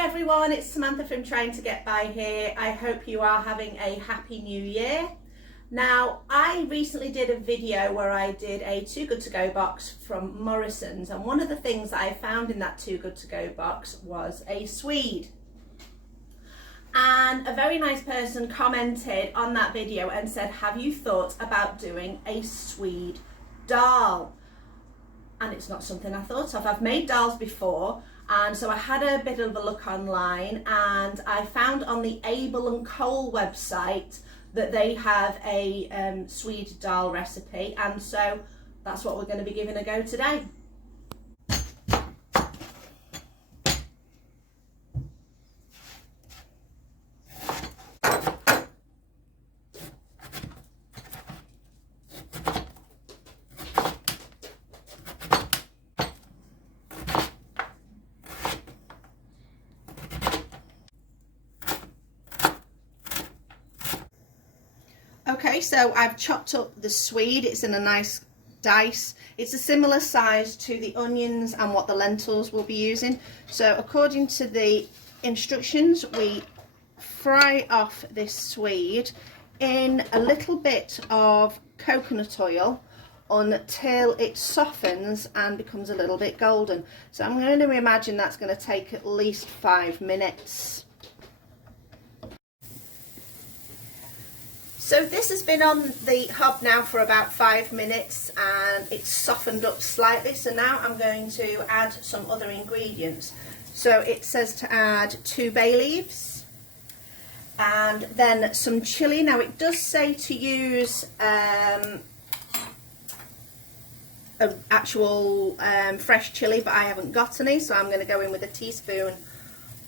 Hi everyone, it's Samantha from Trying to Get By here. I hope you are having a happy new year. Now, I recently did a video where I did a Too Good To Go box from Morrison's, and one of the things that I found in that Too Good To Go box was a Swede. And a very nice person commented on that video and said, have you thought about doing a Swede Dahl? And it's not something I thought of. I've made Dahls before, and so I had a bit of a look online, and I found on the Able & Cole website that they have a Swede Dahl recipe, and so that's what we're going to be giving a go today. Okay, so I've chopped up the Swede. It's in a nice dice. It's a similar size to the onions and what the lentils will be using. So according to the instructions, we fry off this Swede in a little bit of coconut oil until it softens and becomes a little bit golden. So I'm going to imagine that's going to take at least 5 minutes. So this has been on the hob now for about 5 minutes and it's softened up slightly. So now I'm going to add some other ingredients. So it says to add 2 bay leaves and then some chilli. Now it does say to use actual fresh chilli, but I haven't got any, so I'm going to go in with a teaspoon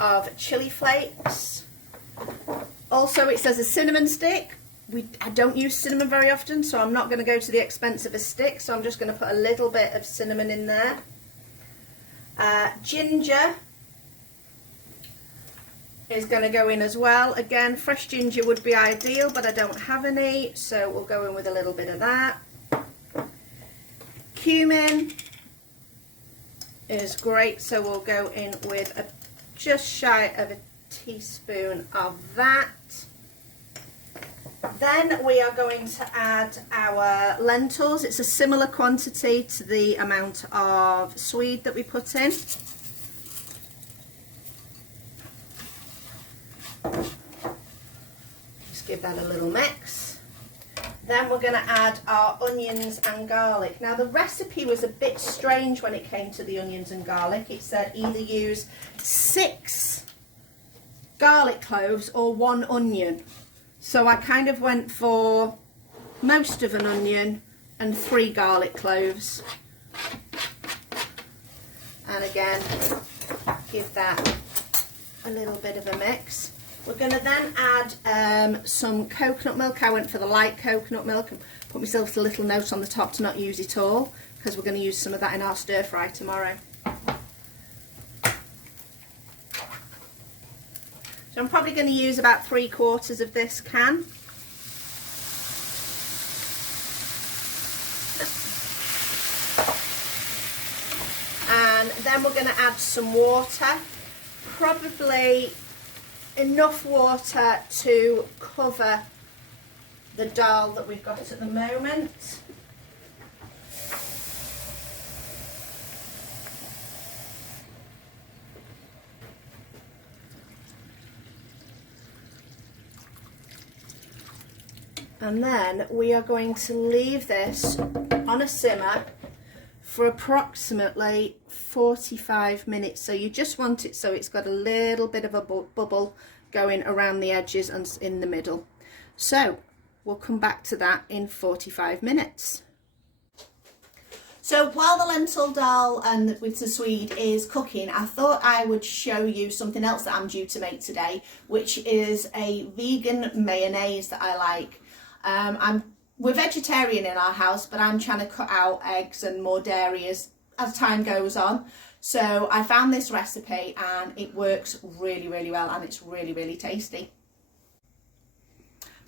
of chilli flakes. Also it says a cinnamon stick. I don't use cinnamon very often, so I'm not going to go to the expense of a stick, so I'm just going to put a little bit of cinnamon in there. Ginger is going to go in as well. Again, fresh ginger would be ideal, but I don't have any, so we'll go in with a little bit of that. Cumin is great, so we'll go in with just shy of a teaspoon of that. Then we are going to add our lentils. It's a similar quantity to the amount of Swede that we put in. Just give that a little mix. Then we're going to add our onions and garlic. Now the recipe was a bit strange when it came to the onions and garlic. It said either use 6 garlic cloves or 1 onion. So I kind of went for most of an onion and 3 garlic cloves. And again, give that a little bit of a mix. We're going to then add some coconut milk. I went for the light coconut milk and put myself a little note on the top to not use it all, because we're going to use some of that in our stir fry tomorrow. So I'm probably going to use about 3/4 of this can. And then we're going to add some water, probably enough water to cover the dal that we've got at the moment. And then we are going to leave this on a simmer for approximately 45 minutes. So you just want it so it's got a little bit of a bubble going around the edges and in the middle. So we'll come back to that in 45 minutes. So while the lentil dal and with the Swede is cooking, I thought I would show you something else that I'm due to make today, which is a vegan mayonnaise that I like. We're vegetarian in our house, but I'm trying to cut out eggs and more dairy as time goes on. So I found this recipe and it works really, really well, and it's really, really tasty.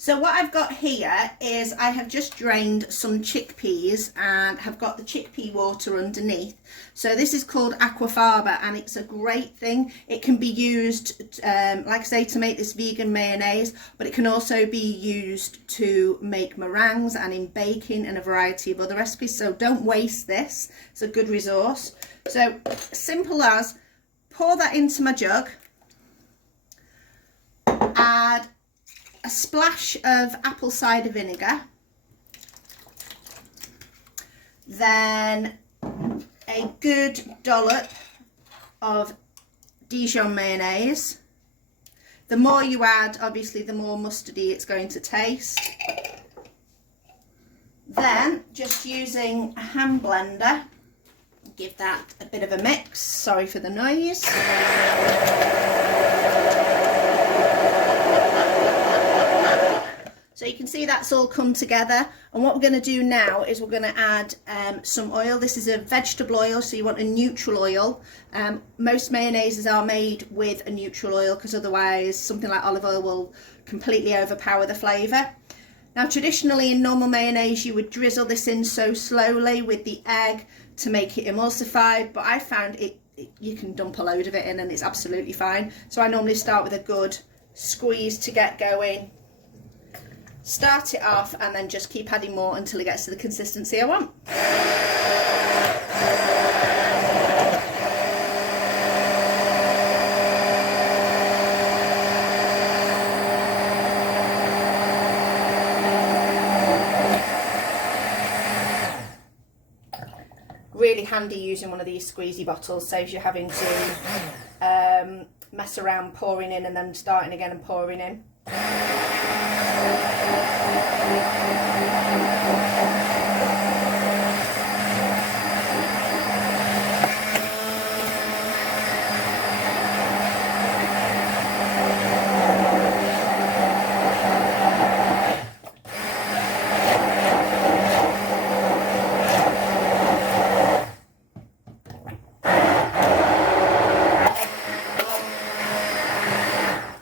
So what I've got here is I have just drained some chickpeas and have got the chickpea water underneath. So this is called aquafaba and it's a great thing. It can be used, like I say, to make this vegan mayonnaise, but it can also be used to make meringues and in baking and a variety of other recipes. So don't waste this. It's a good resource. So simple as pour that into my jug, add a splash of apple cider vinegar, then a good dollop of Dijon mayonnaise. The more you add, obviously, the more mustardy it's going to taste. Then, just using a hand blender, give that a bit of a mix. Sorry for the noise. So you can see that's all come together, and what we're going to do now is we're going to add some oil. This is a vegetable oil, so you want a neutral oil. Most mayonnaises are made with a neutral oil because otherwise something like olive oil will completely overpower the flavour. Now traditionally in normal mayonnaise you would drizzle this in so slowly with the egg to make it emulsified, but I found you can dump a load of it in and it's absolutely fine. So I normally start with a good squeeze to get going. Start it off and then just keep adding more until it gets to the consistency I want. Really handy using one of these squeezy bottles, saves you having to mess around pouring in and then starting again and pouring in.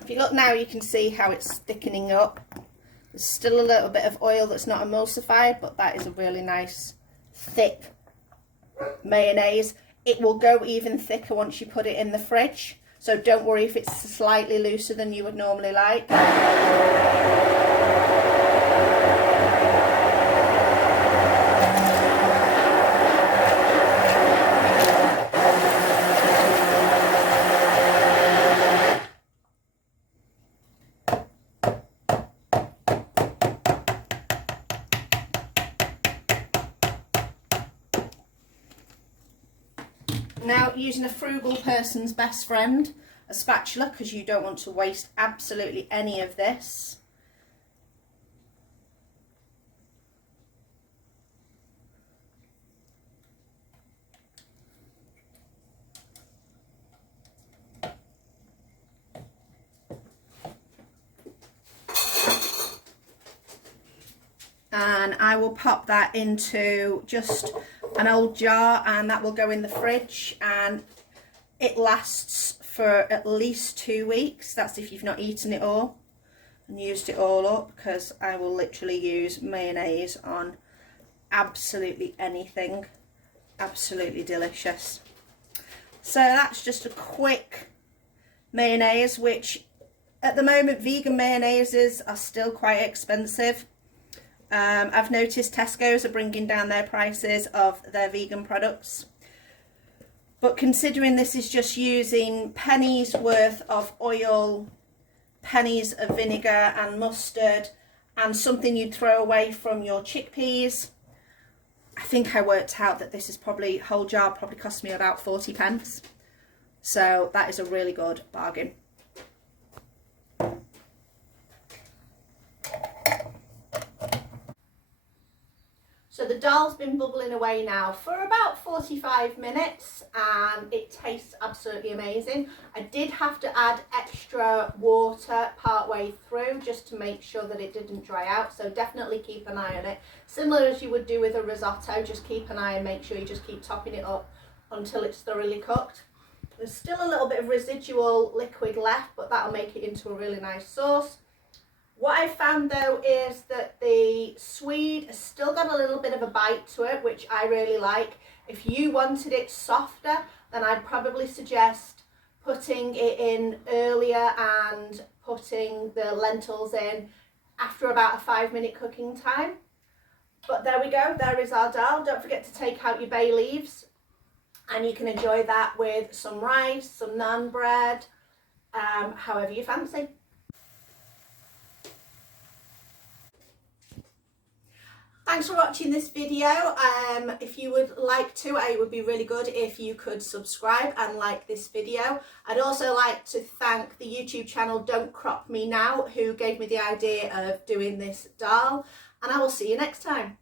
If you look now, you can see how it's thickening up. There's still a little bit of oil that's not emulsified, but that is a really nice thick mayonnaise. It will go even thicker once you put it in the fridge, so don't worry if it's slightly looser than you would normally like. Now, using a frugal person's best friend, a spatula, because you don't want to waste absolutely any of this. And I will pop that into just an old jar and that will go in the fridge and it lasts for at least 2 weeks. That's if you've not eaten it all and used it all up, because I will literally use mayonnaise on absolutely anything. Absolutely delicious. So that's just a quick mayonnaise, which at the moment vegan mayonnaises are still quite expensive. I've noticed Tesco's are bringing down their prices of their vegan products. But considering this is just using pennies worth of oil, pennies of vinegar and mustard, and something you'd throw away from your chickpeas, I think I worked out that this is probably, whole jar probably cost me about 40p. So that is a really good bargain. So the Dahl's been bubbling away now for about 45 minutes and it tastes absolutely amazing. I did have to add extra water part way through just to make sure that it didn't dry out, so definitely keep an eye on it. Similar as you would do with a risotto, just keep an eye and make sure you just keep topping it up until it's thoroughly cooked. There's still a little bit of residual liquid left, but that'll make it into a really nice sauce. What I found though is that the Swede has still got a little bit of a bite to it, which I really like. If you wanted it softer, then I'd probably suggest putting it in earlier and putting the lentils in after about a 5-minute cooking time. But there we go, there is our dal. Don't forget to take out your bay leaves, and you can enjoy that with some rice, some naan bread, however you fancy. Thanks for watching this video. If you would like to, it would be really good if you could subscribe and like this video. I'd also like to thank the YouTube channel Don't Crop Me Now, who gave me the idea of doing this dal, and I will see you next time.